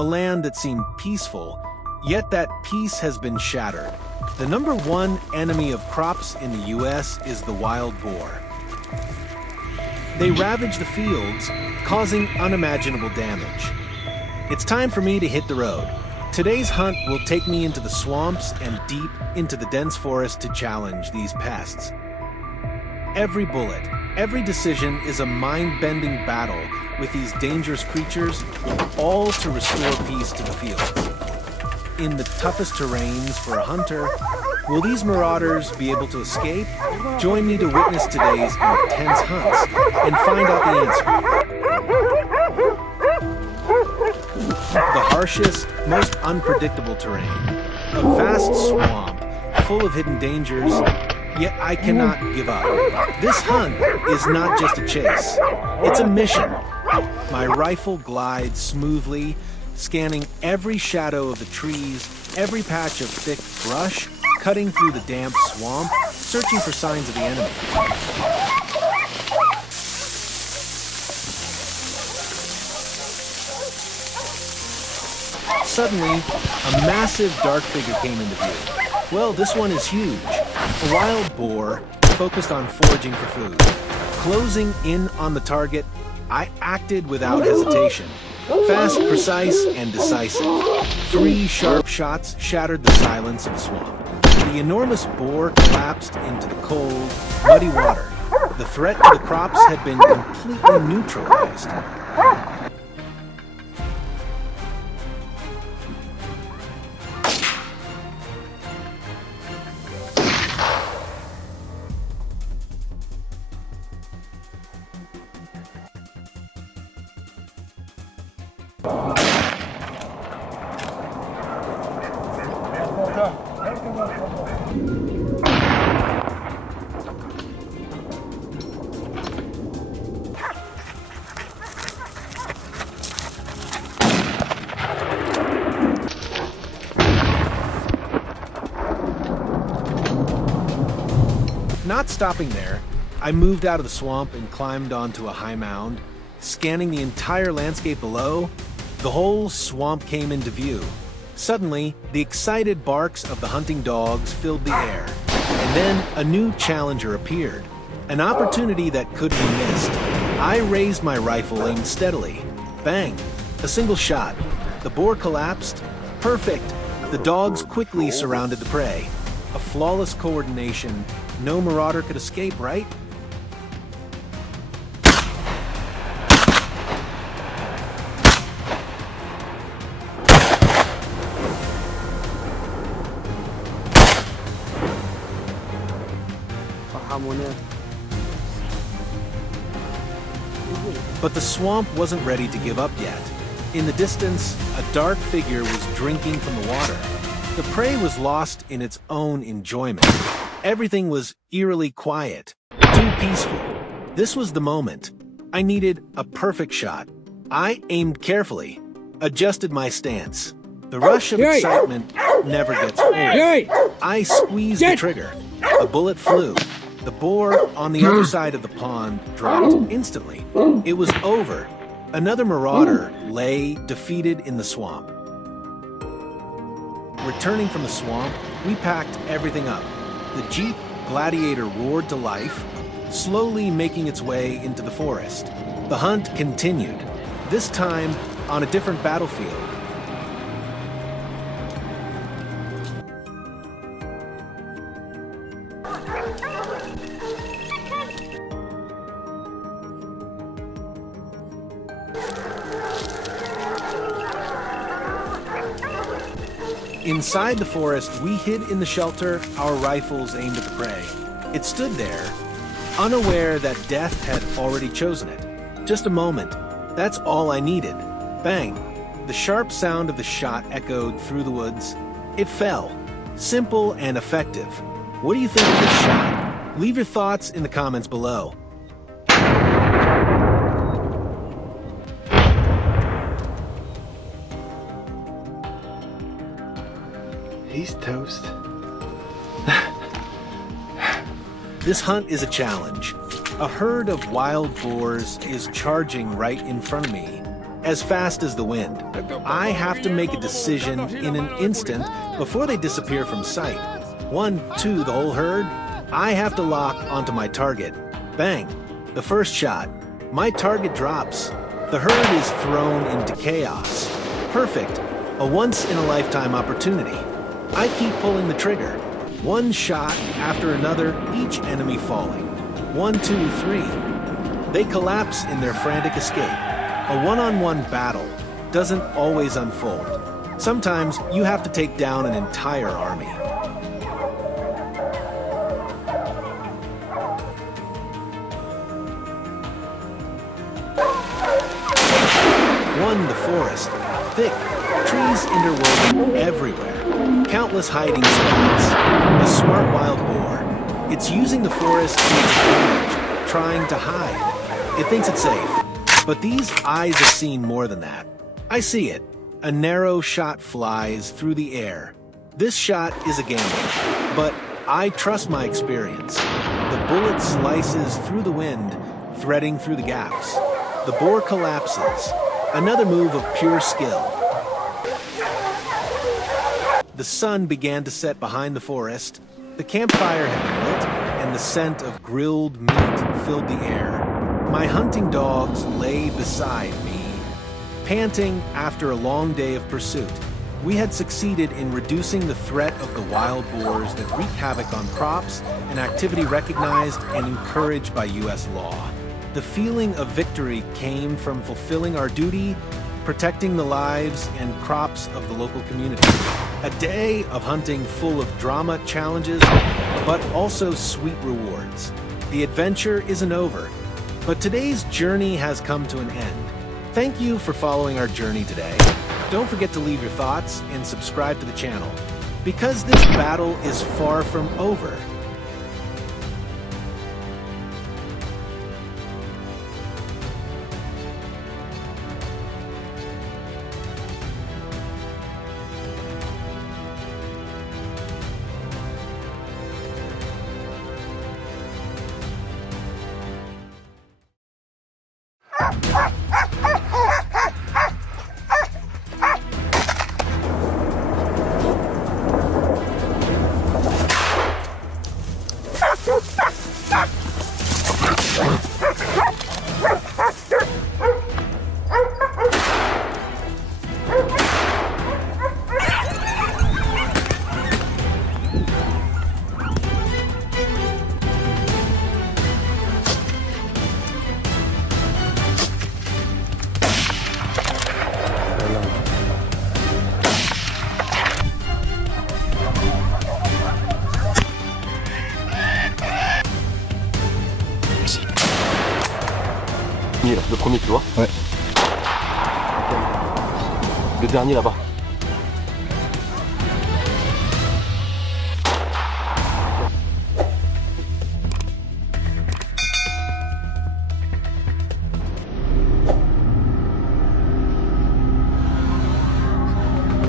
a land that seemed peaceful, yet that peace has been shattered. The number one enemy of crops in the US is the wild boar. They ravage the fields, causing unimaginable damage. It's time for me to hit the road. Today's hunt will take me into the swamps and deep into the dense forest to challenge these pests. Every bullet, every decision is a mind-bending battle with these dangerous creatures, all to restore peace to the fields. In the toughest terrains for a hunter, will these marauders be able to escape? Join me to witness today's intense hunts and find out the answer. The harshest, most unpredictable terrain. A vast swamp full of hidden dangers, yet I cannot give up. This hunt is not just a chase, it's a mission. My rifle glides smoothly, scanning every shadow of the trees, every patch of thick brush, cutting through the damp swamp, searching for signs of the enemy. Suddenly, a massive dark figure came into view. Well, this one is huge. A wild boar focused on foraging for food. Closing in on the target, I acted without hesitation. Fast, precise, and decisive. 3 sharp shots shattered the silence of the swamp. The enormous boar collapsed into the cold, muddy water. The threat to the crops had been completely neutralized. Not stopping there, I moved out of the swamp and climbed onto a high mound. Scanning the entire landscape below, the whole swamp came into view. Suddenly, the excited barks of the hunting dogs filled the air. And then a new challenger appeared. An opportunity that could be missed. I raised my rifle, aimed steadily. Bang! A single shot. The boar collapsed. Perfect! The dogs quickly surrounded the prey. A flawless coordination. No marauder could escape, right? But the swamp wasn't ready to give up yet. In the distance, a dark figure was drinking from the water. The prey was lost in its own enjoyment. Everything was eerily quiet, too peaceful. This was the moment. I needed a perfect shot. I aimed carefully, adjusted my stance. The rush of excitement never gets old. I squeezed the trigger. A bullet flew. The boar on the other side of the pond dropped instantly. It was over. Another marauder lay defeated in the swamp. Returning from the swamp, we packed everything up. The Jeep Gladiator roared to life, slowly making its way into the forest. The hunt continued, this time on a different battlefield. Inside the forest, we hid in the shelter, our rifles aimed at the prey. It stood there, unaware that death had already chosen it. Just a moment. That's all I needed. Bang. The sharp sound of the shot echoed through the woods. It fell. Simple and effective. What do you think of this shot? Leave your thoughts in the comments below. He's toast. This hunt is a challenge. A herd of wild boars is charging right in front of me. as fast as the wind. I have to make a decision in an instant before they disappear from sight. 1, 2, the whole herd. I have to lock onto my target. Bang! The first shot. My target drops. The herd is thrown into chaos. Perfect. A once-in-a-lifetime opportunity. I keep pulling the trigger. One shot after another, each enemy falling. 1, 2, 3. They collapse in their frantic escape. A one-on-one battle doesn't always unfold. Sometimes you have to take down an entire army. One, the forest. Thick, trees interwoven everywhere. Countless hiding spots. A smart wild boar. It's using the forest to its advantage, trying to hide. It thinks it's safe. But these eyes have seen more than that. I see it. A narrow shot flies through the air. This shot is a gamble, but I trust my experience. The bullet slices through the wind, threading through the gaps. The boar collapses. Another move of pure skill. The sun began to set behind the forest. The campfire had been lit, and the scent of grilled meat filled the air. My hunting dogs lay beside me, panting after a long day of pursuit. We had succeeded in reducing the threat of the wild boars that wreak havoc on crops, an activity recognized and encouraged by U.S. law. The feeling of victory came from fulfilling our duty, protecting the lives and crops of the local community. A day of hunting full of drama, challenges, but also sweet rewards. The adventure isn't over, but today's journey has come to an end. Thank you for following our journey today. Don't forget to leave your thoughts and subscribe to the channel, because this battle is far from over. Le premier, tu vois? Ouais. Le dernier là-bas.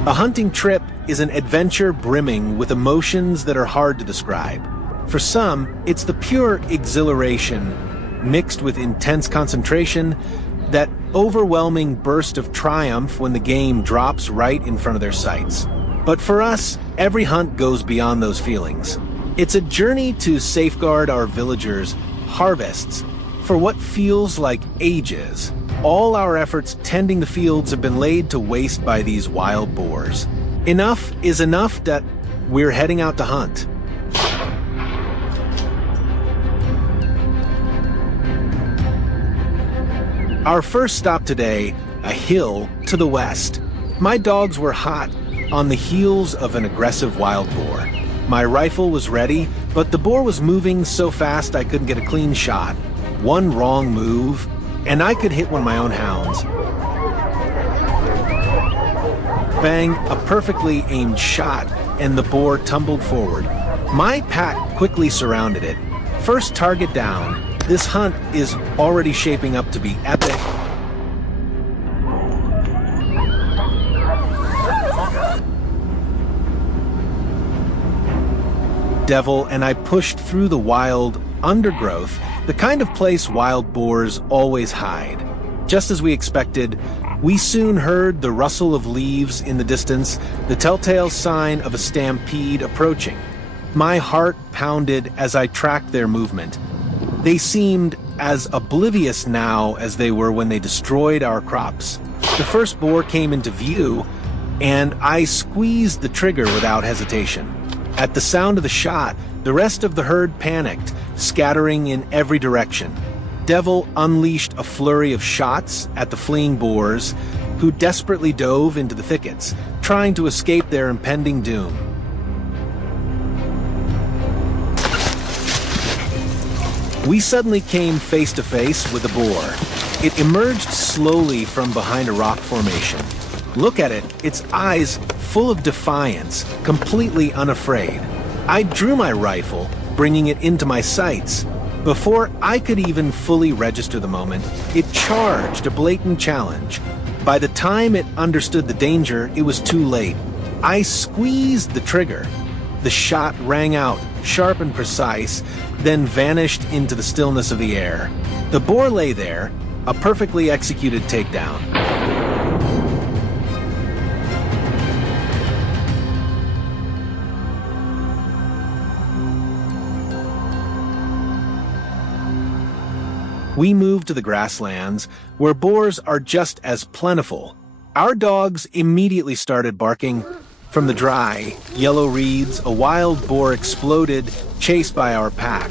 A hunting trip is an adventure brimming with emotions that are hard to describe. For some, it's the pure exhilaration mixed with intense concentration, that overwhelming burst of triumph when the game drops right in front of their sights. But for us, every hunt goes beyond those feelings. It's a journey to safeguard our villagers' harvests for what feels like ages. All our efforts tending the fields have been laid to waste by these wild boars. Enough is enough that we're heading out to hunt. Our first stop today, a hill to the west. My dogs were hot on the heels of an aggressive wild boar. My rifle was ready, but the boar was moving so fast I couldn't get a clean shot. One wrong move, and I could hit one of my own hounds. Bang, a perfectly aimed shot, and the boar tumbled forward. My pack quickly surrounded it. First target down. This hunt is already shaping up to be epic. Devil, and I pushed through the wild undergrowth, the kind of place wild boars always hide. Just as we expected, we soon heard the rustle of leaves in the distance, the telltale sign of a stampede approaching. My heart pounded as I tracked their movement. They seemed as oblivious now as they were when they destroyed our crops. The first boar came into view, and I squeezed the trigger without hesitation. At the sound of the shot, the rest of the herd panicked, scattering in every direction. Devil unleashed a flurry of shots at the fleeing boars, who desperately dove into the thickets, trying to escape their impending doom. We suddenly came face to face with a boar. It emerged slowly from behind a rock formation. Look at it, its eyes full of defiance, completely unafraid. I drew my rifle, bringing it into my sights. Before I could even fully register the moment, it charged a blatant challenge. By the time it understood the danger, it was too late. I squeezed the trigger. The shot rang out, sharp and precise, then vanished into the stillness of the air. The boar lay there, a perfectly executed takedown. We moved to the grasslands, where boars are just as plentiful. Our dogs immediately started barking. From the dry, yellow reeds, a wild boar exploded, chased by our pack.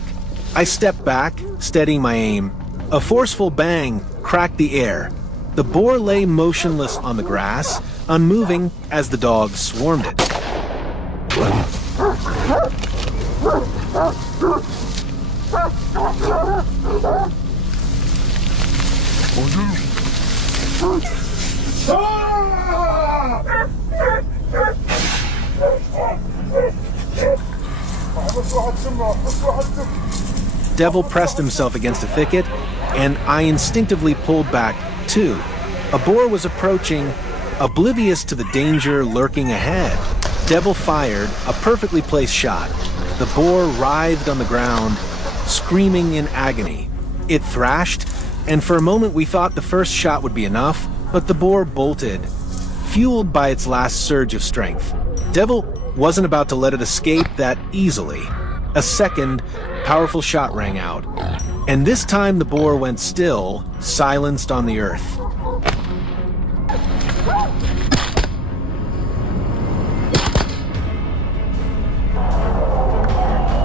I stepped back, steadying my aim. A forceful bang cracked the air. The boar lay motionless on the grass, unmoving as the dogs swarmed it. Devil pressed himself against a thicket, and I instinctively pulled back, too. A boar was approaching, oblivious to the danger lurking ahead. Devil fired a perfectly placed shot. The boar writhed on the ground, screaming in agony. It thrashed, and for a moment we thought the first shot would be enough, but the boar bolted, fueled by its last surge of strength. Devil wasn't about to let it escape that easily. A second, powerful shot rang out, and this time the boar went still, silenced on the earth.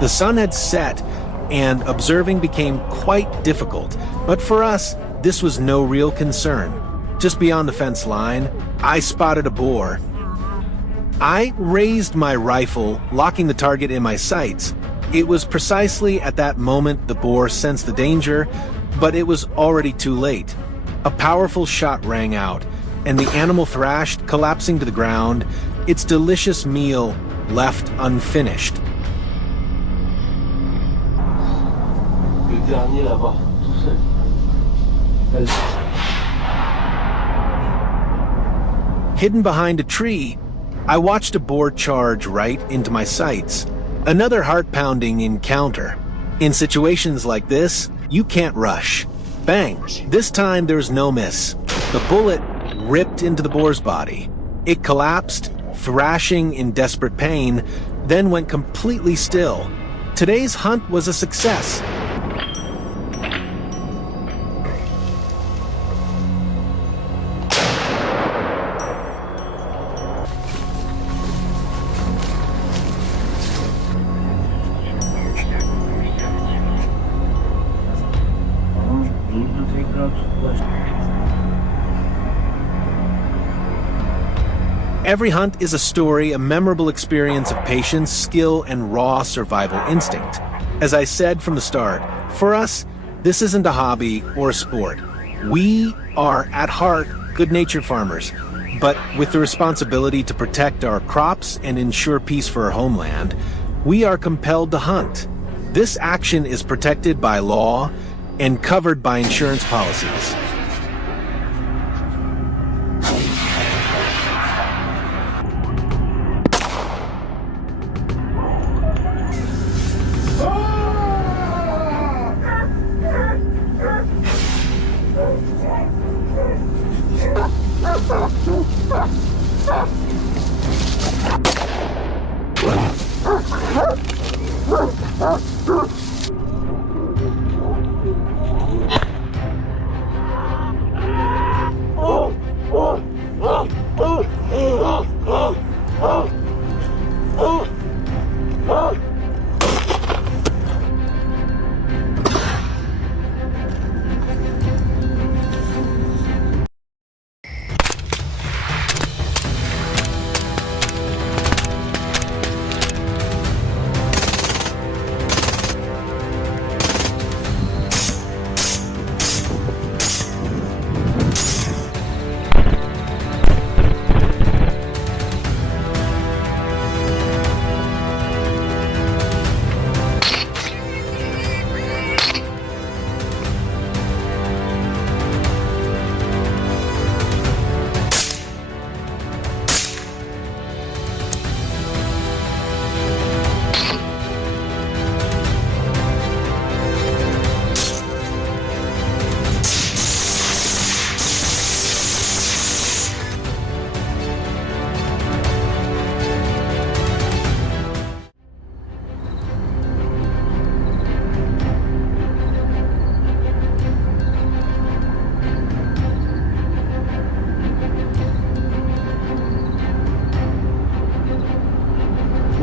The sun had set, and observing became quite difficult, but for us, this was no real concern. Just beyond the fence line, I spotted a boar. I raised my rifle, locking the target in my sights. It was precisely at that moment the boar sensed the danger, but it was already too late. A powerful shot rang out, and the animal thrashed, collapsing to the ground, its delicious meal left unfinished. Hidden behind a tree, I watched a boar charge right into my sights. Another heart-pounding encounter. In situations like this, you can't rush. Bang! This time there's no miss. The bullet ripped into the boar's body. It collapsed, thrashing in desperate pain, then went completely still. Today's hunt was a success. Every hunt is a story, a memorable experience of patience, skill, and raw survival instinct. As I said from the start, for us, this isn't a hobby or a sport. We are, at heart, good-natured farmers, but with the responsibility to protect our crops and ensure peace for our homeland, we are compelled to hunt. This action is protected by law and covered by insurance policies.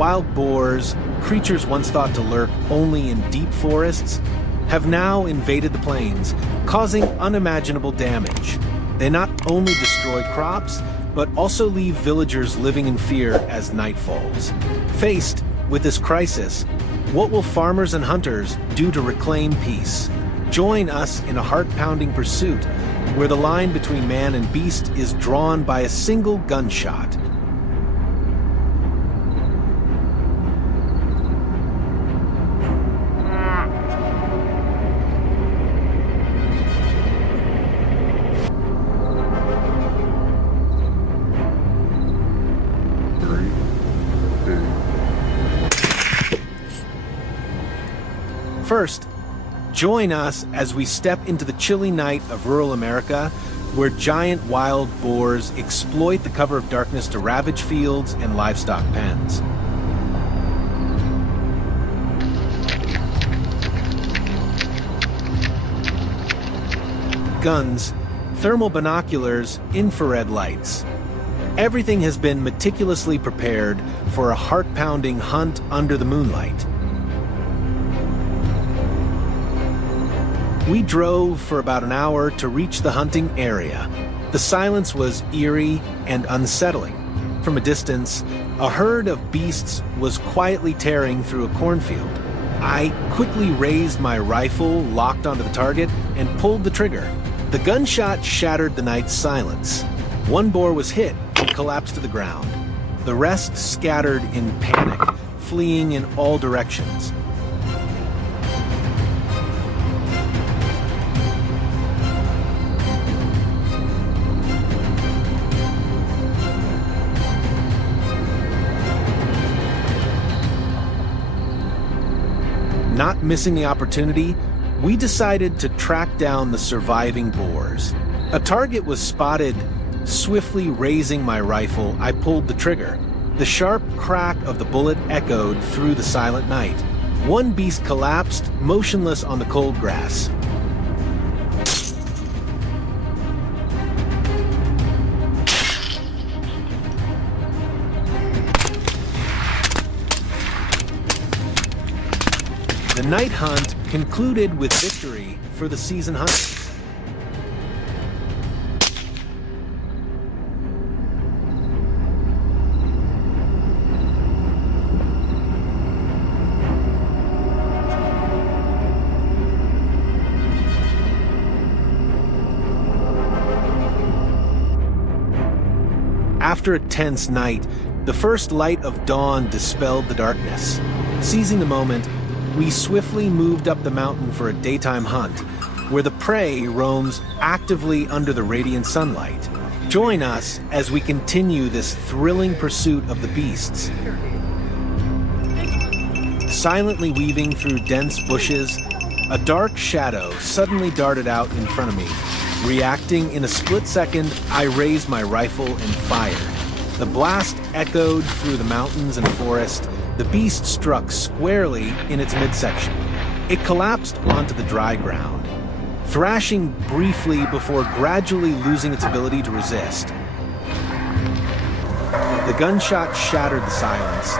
wild boars, creatures once thought to lurk only in deep forests, have now invaded the plains, causing unimaginable damage. They not only destroy crops, but also leave villagers living in fear as night falls. Faced with this crisis, what will farmers and hunters do to reclaim peace? Join us in a heart-pounding pursuit where the line between man and beast is drawn by a single gunshot. First, join us as we step into the chilly night of rural America, where giant wild boars exploit the cover of darkness to ravage fields and livestock pens. Guns, thermal binoculars, infrared lights. Everything has been meticulously prepared for a heart-pounding hunt under the moonlight. We drove for about an hour to reach the hunting area. The silence was eerie and unsettling. From a distance, a herd of beasts was quietly tearing through a cornfield. I quickly raised my rifle, locked onto the target, and pulled the trigger. The gunshot shattered the night's silence. One boar was hit and collapsed to the ground. The rest scattered in panic, fleeing in all directions. Not missing the opportunity, we decided to track down the surviving boars. A target was spotted. Swiftly raising my rifle, I pulled the trigger. The sharp crack of the bullet echoed through the silent night. One beast collapsed, motionless on the cold grass. The night hunt concluded with victory for the season hunters. After a tense night, the first light of dawn dispelled the darkness. Seizing the moment, we swiftly moved up the mountain for a daytime hunt, where the prey roams actively under the radiant sunlight. Join us as we continue this thrilling pursuit of the beasts. Silently weaving through dense bushes, a dark shadow suddenly darted out in front of me. Reacting in a split second, I raised my rifle and fired. The blast echoed through the mountains and forest. The beast struck squarely in its midsection. It collapsed onto the dry ground, thrashing briefly before gradually losing its ability to resist. The gunshot shattered the silence,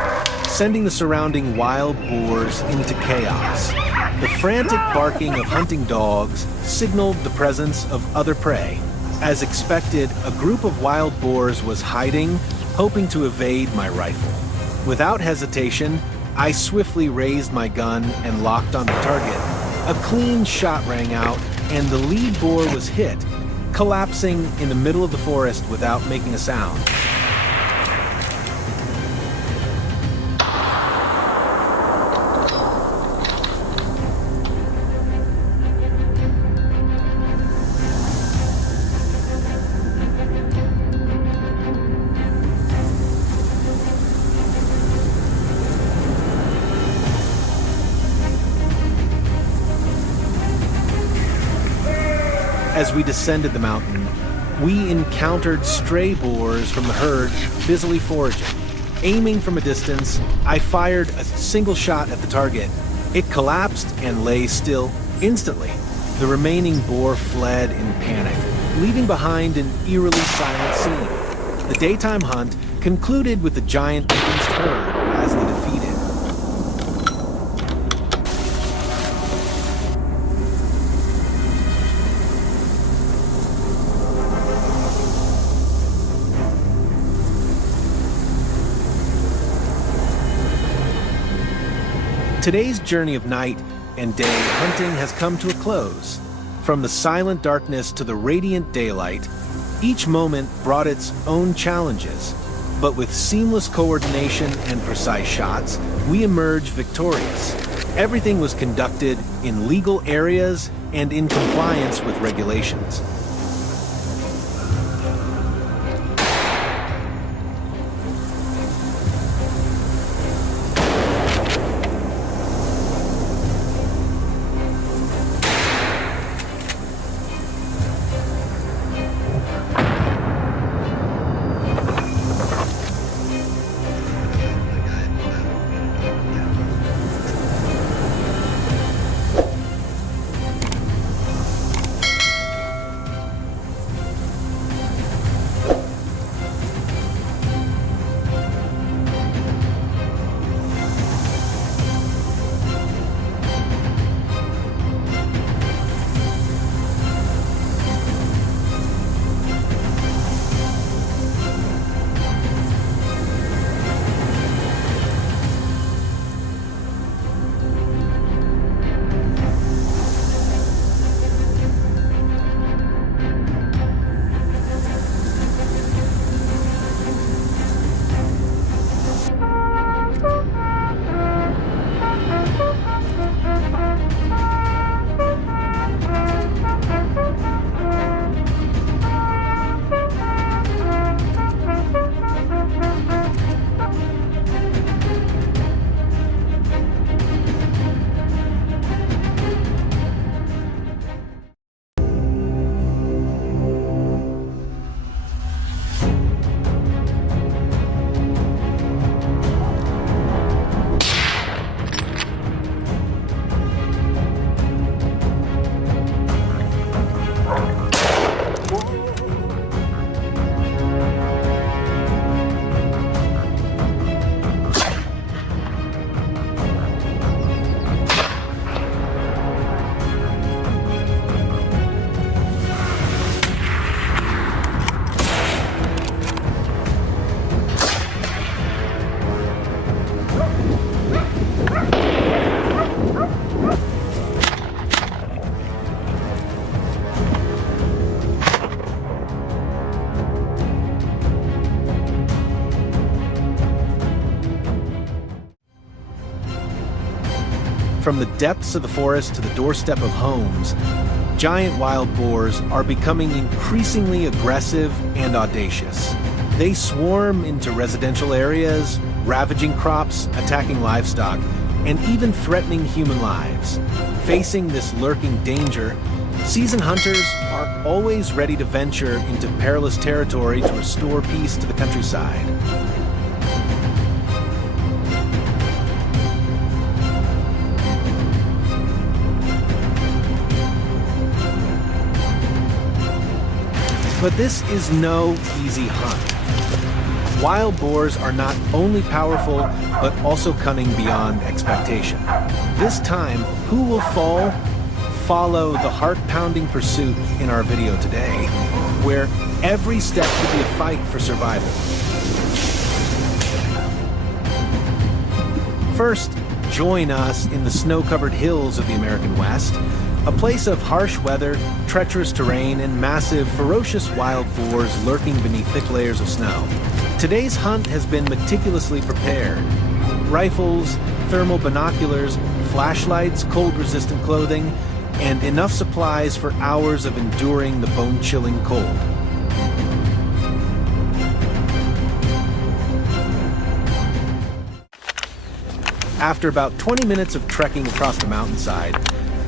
sending the surrounding wild boars into chaos. The frantic barking of hunting dogs signaled the presence of other prey. As expected, a group of wild boars was hiding, hoping to evade my rifle. Without hesitation, I swiftly raised my gun and locked on the target. A clean shot rang out, and the lead boar was hit, collapsing in the middle of the forest without making a sound. As we descended the mountain, we encountered stray boars from the herd busily foraging. Aiming from a distance, I fired a single shot at the target. It collapsed and lay still instantly. The remaining boar fled in panic, leaving behind an eerily silent scene. The daytime hunt concluded with the giant beast herd Grassland defeated. Today's journey of night and day hunting has come to a close. From the silent darkness to the radiant daylight, each moment brought its own challenges. But with seamless coordination and precise shots, we emerged victorious. Everything was conducted in legal areas and in compliance with regulations. From the depths of the forest to the doorstep of homes, giant wild boars are becoming increasingly aggressive and audacious. They swarm into residential areas, ravaging crops, attacking livestock, and even threatening human lives. Facing this lurking danger, seasoned hunters are always ready to venture into perilous territory to restore peace to the countryside. But this is no easy hunt. Wild boars are not only powerful, but also cunning beyond expectation. This time, who will fall? Follow the heart-pounding pursuit in our video today, where every step could be a fight for survival. First, join us in the snow-covered hills of the American West, a place of harsh weather, treacherous terrain, and massive, ferocious wild boars lurking beneath thick layers of snow. Today's hunt has been meticulously prepared. Rifles, thermal binoculars, flashlights, cold-resistant clothing, and enough supplies for hours of enduring the bone-chilling cold. After about 20 minutes of trekking across the mountainside,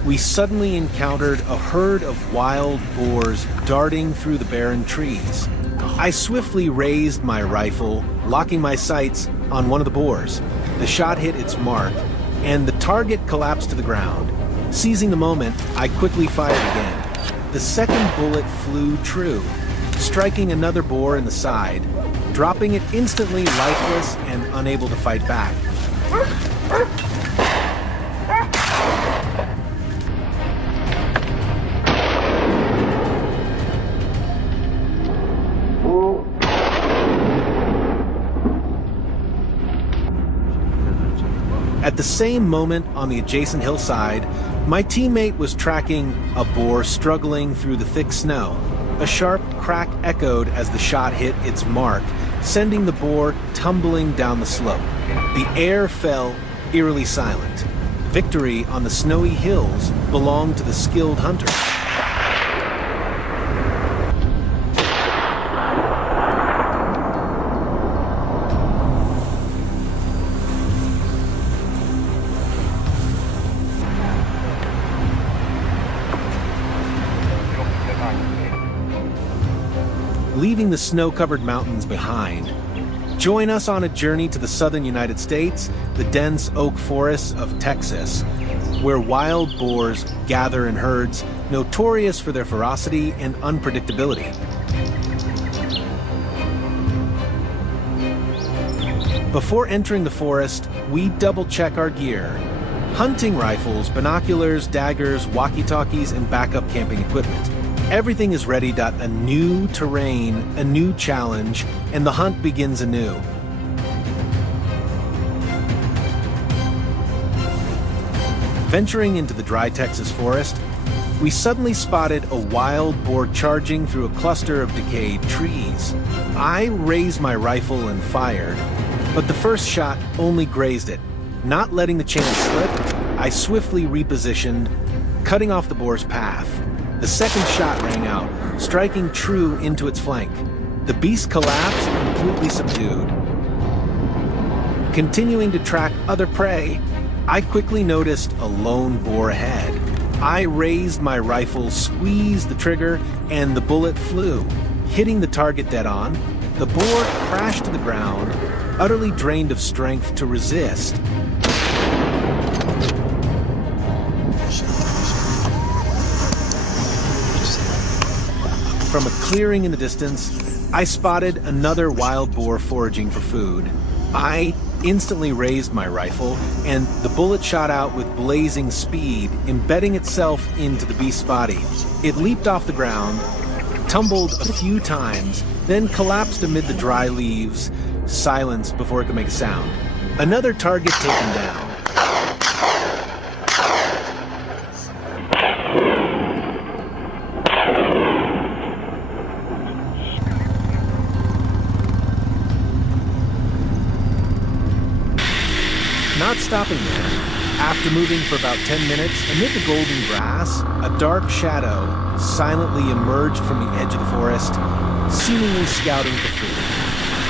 we suddenly encountered a herd of wild boars darting through the barren trees. I swiftly raised my rifle, locking my sights on one of the boars. The shot hit its mark, and the target collapsed to the ground. Seizing the moment, I quickly fired again. The second bullet flew true, striking another boar in the side. dropping it instantly lifeless and unable to fight back. At the same moment, on the adjacent hillside, my teammate was tracking a boar struggling through the thick snow. A sharp crack echoed as the shot hit its mark, sending the boar tumbling down the slope. The air fell eerily silent. Victory on the snowy hills belonged to the skilled hunter. Leaving the snow-covered mountains behind, join us on a journey to the southern United States, the dense oak forests of Texas, where wild boars gather in herds notorious for their ferocity and unpredictability. Before entering the forest, we double-check our gear. Hunting rifles, binoculars, daggers, walkie-talkies, and backup camping equipment. Everything is ready. A new terrain, a new challenge, and the hunt begins anew. Venturing into the dry Texas forest, we suddenly spotted a wild boar charging through a cluster of decayed trees. I raised my rifle and fired, but the first shot only grazed it. Not letting the chance slip, I swiftly repositioned, cutting off the boar's path. The second shot rang out, striking true into its flank. The beast collapsed, completely subdued. Continuing to track other prey, I quickly noticed a lone boar ahead. I raised my rifle, squeezed the trigger, and the bullet flew, hitting the target dead on. The boar crashed to the ground, utterly drained of strength to resist. From a clearing in the distance, I spotted another wild boar foraging for food. I instantly raised my rifle, and the bullet shot out with blazing speed, embedding itself into the beast's body. It leaped off the ground, tumbled a few times, then collapsed amid the dry leaves, silenced before it could make a sound. Another target taken down. Not stopping there, after moving for about 10 minutes, amid the golden grass, a dark shadow silently emerged from the edge of the forest, seemingly scouting for food.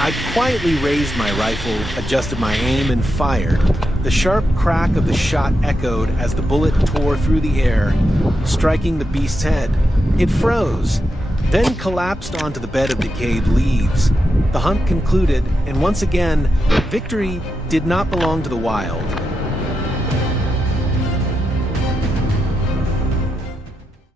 I quietly raised my rifle, adjusted my aim, and fired. The sharp crack of the shot echoed as the bullet tore through the air, striking the beast's head. It froze, then collapsed onto the bed of decayed leaves. The hunt concluded, and once again, victory did not belong to the wild.